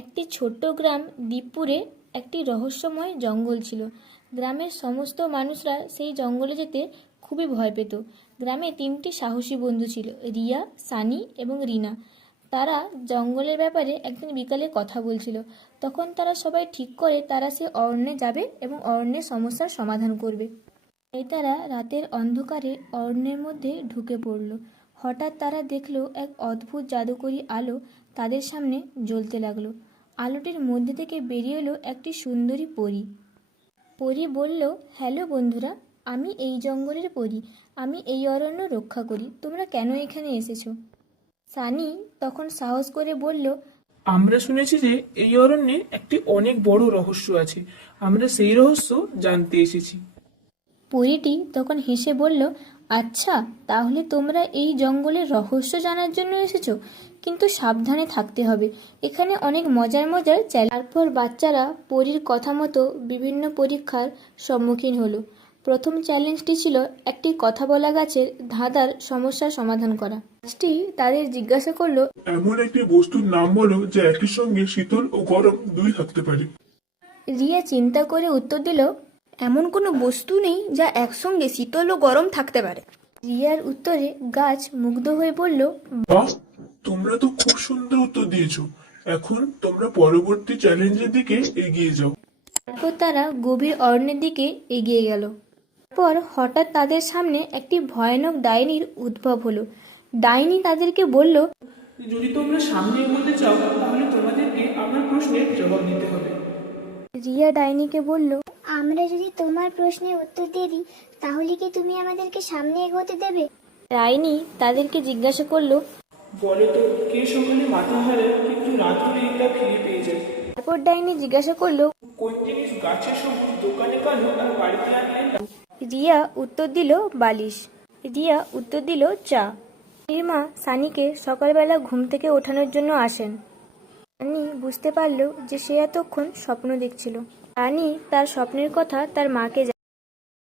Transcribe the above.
একটি ছোট্ট গ্রাম দীপপুরে একটি রহস্যময় জঙ্গল ছিল। গ্রামের সমস্ত মানুষরা সেই জঙ্গলে যেতে খুবই ভয় পেত। গ্রামে তিনটি সাহসী বন্ধু ছিল, রিয়া, সানি এবং রিনা। তারা জঙ্গলের ব্যাপারে একদিন বিকালে কথা বলছিল। তখন তারা সবাই ঠিক করে তারা সে অরণ্যে যাবে এবং অরণ্যের সমস্যার সমাধান করবে। তাই তারা রাতের অন্ধকারে অরণ্যের মধ্যে ঢুকে পড়ল। হঠাৎ তারা দেখল এক অদ্ভুত জাদুকরী আলো তাদের সামনে জ্বলতে লাগলো। আলোটির মধ্যে থেকে বেরিয়ে এলো একটি সুন্দরী পরী। পরী বলল, হ্যালো বন্ধুরা, আমি এই জঙ্গলের পরী। আমি এই অরণ্য রক্ষা করি। তোমরা কেন এখানে এসেছো? সানি তখন সাহস করে বলল, আমরা শুনেছি যে এই অরণ্যে একটি অনেক বড় রহস্য আছে। আমরা সেই রহস্য জানতে এসেছি। পরীটি তখন হেসে বলল, আচ্ছা, তাহলে তোমরা এই জঙ্গলের রহস্য জানার জন্য এসেছো, কিন্তু সাবধানে থাকতে হবে। এখানে অনেক মজার মজার চ্যালেঞ্জ। তারপর বাচ্চারা পরীর কথা মতো বিভিন্ন পরীক্ষার সম্মুখীন হলো। প্রথম চ্যালেঞ্জটি ছিল একটি কথা বলা গাছের ধাঁধার সমস্যার সমাধান করা। গাছটি তাদের জিজ্ঞাসা করলো, এমন একটি বস্তুর নাম বলো যা একই সঙ্গে শীতল ও গরম দুই থাকতে পারে। রিয়া চিন্তা করে উত্তর দিল, এমন কোনো বস্তু নেই যা একসঙ্গে শীতল ও গরম থাকতে পারে। রিয়ার উত্তরে গাছ মুগ্ধ হয়ে বলল, বাহ, তোমরা তো খুব সুন্দর উত্তর দিয়েছো। এখন তোমরা পরবর্তী চ্যালেঞ্জের দিকে এগিয়ে যাও। তারপর তারা গভীর অরণ্যের দিকে এগিয়ে গেল। তারপর হঠাৎ তাদের সামনে একটি ভয়ানক ডাইনির উদ্ভব হলো। ডাইনি তাদেরকে বলল, যদি তোমরা সামনে এগোতে চাও তাহলে তোমাদেরকে আমার প্রশ্নের জবাব দিতে হবে। রিয়া ডাইনিকে বলল, আমরা যদি তোমার প্রশ্নের উত্তর দিয়ে দিই তাহলে কি তুমি আমাদেরকে সামনে এগোতে দেবে? ডাইনি তাদেরকে জিজ্ঞাসা করলো, বলে তো, কে সকালে মাথা হারায় কিন্তু রাত হলে তা ফিরে পেয়ে যায়? তারপর ডাইনি জিজ্ঞাসা করলো, কোন জিনিস গাছের সবুজ, দোকানে কালো আর বাড়িতে আনলে না? রিয়া উত্তর দিল বালিশ। রিয়া উত্তর দিল চা। সানির মা সানিকে সকালবেলা ঘুম থেকে ওঠানোর জন্য আসেন। সানি বুঝতে পারল যে সে এতক্ষণ স্বপ্ন দেখছিল। সানি তার স্বপ্নের কথা তার মাকে